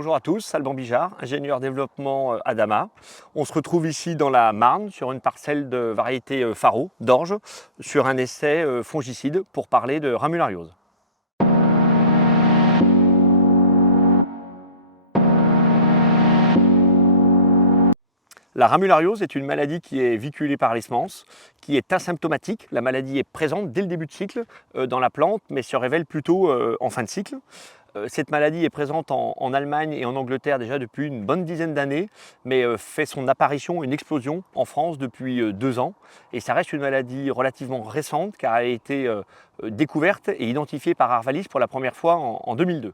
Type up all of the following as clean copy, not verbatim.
Bonjour à tous, Alban Bijard, ingénieur développement Adama. On se retrouve ici dans la Marne sur une parcelle de variété Faro, d'orge, sur un essai fongicide pour parler de ramulariose. La ramulariose est une maladie qui est véhiculée par les semences, qui est asymptomatique. La maladie est présente dès le début de cycle dans la plante, mais se révèle plutôt en fin de cycle. Cette maladie est présente en Allemagne et en Angleterre déjà depuis une bonne dizaine d'années, mais fait son apparition, une explosion en France depuis 2 ans. Et ça reste une maladie relativement récente car elle a été découverte et identifiée par Arvalis pour la première fois en 2002.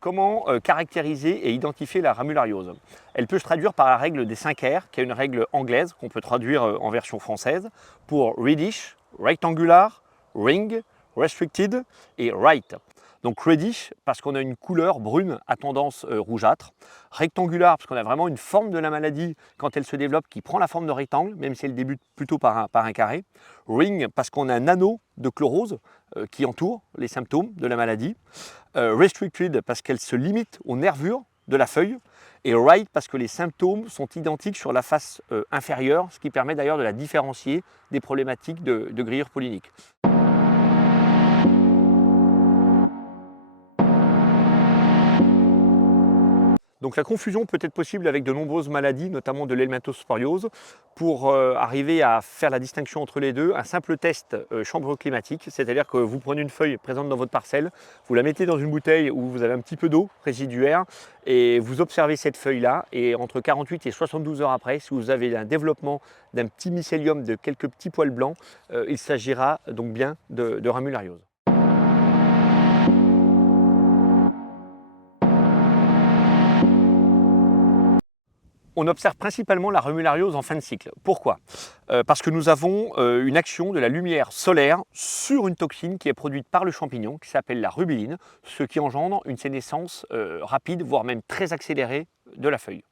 Comment caractériser et identifier la ramulariose? Elle peut se traduire par la règle des 5 R, qui est une règle anglaise qu'on peut traduire en version française, pour reddish, rectangular, ring, restricted et right. Donc reddish parce qu'on a une couleur brune à tendance rougeâtre, rectangular parce qu'on a vraiment une forme de la maladie quand elle se développe qui prend la forme de rectangle, même si elle débute plutôt par un carré, ring parce qu'on a un anneau de chlorose qui entoure les symptômes de la maladie, restricted parce qu'elle se limite aux nervures de la feuille, et right parce que les symptômes sont identiques sur la face inférieure, ce qui permet d'ailleurs de la différencier des problématiques de grillure pollinique. Donc la confusion peut être possible avec de nombreuses maladies, notamment de l'helminthosporiose. Pour arriver à faire la distinction entre les deux, un simple test chambre climatique, c'est-à-dire que vous prenez une feuille présente dans votre parcelle, vous la mettez dans une bouteille où vous avez un petit peu d'eau résiduaire et vous observez cette feuille-là, et entre 48 et 72 heures après, si vous avez un développement d'un petit mycélium de quelques petits poils blancs, il s'agira donc bien de ramulariose. On observe principalement la ramulariose en fin de cycle. Pourquoi? Parce que nous avons une action de la lumière solaire sur une toxine qui est produite par le champignon, qui s'appelle la rubiline, ce qui engendre une sénescence rapide, voire même très accélérée de la feuille.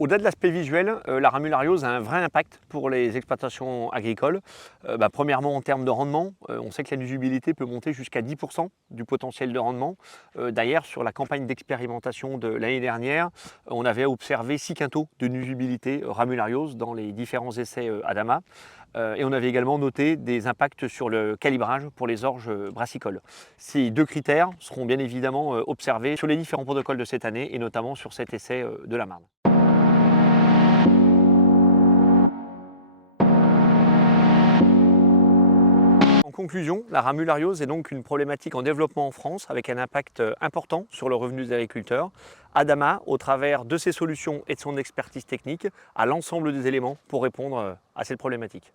Au-delà de l'aspect visuel, la ramulariose a un vrai impact pour les exploitations agricoles. Premièrement, en termes de rendement, on sait que la nuisibilité peut monter jusqu'à 10% du potentiel de rendement. D'ailleurs, sur la campagne d'expérimentation de l'année dernière, on avait observé 6 quintaux de nuisibilité ramulariose dans les différents essais Adama. Et on avait également noté des impacts sur le calibrage pour les orges brassicoles. Ces 2 critères seront bien évidemment observés sur les différents protocoles de cette année et notamment sur cet essai de la Marne. En conclusion, la ramulariose est donc une problématique en développement en France avec un impact important sur le revenu des agriculteurs. Adama, au travers de ses solutions et de son expertise technique, a l'ensemble des éléments pour répondre à cette problématique.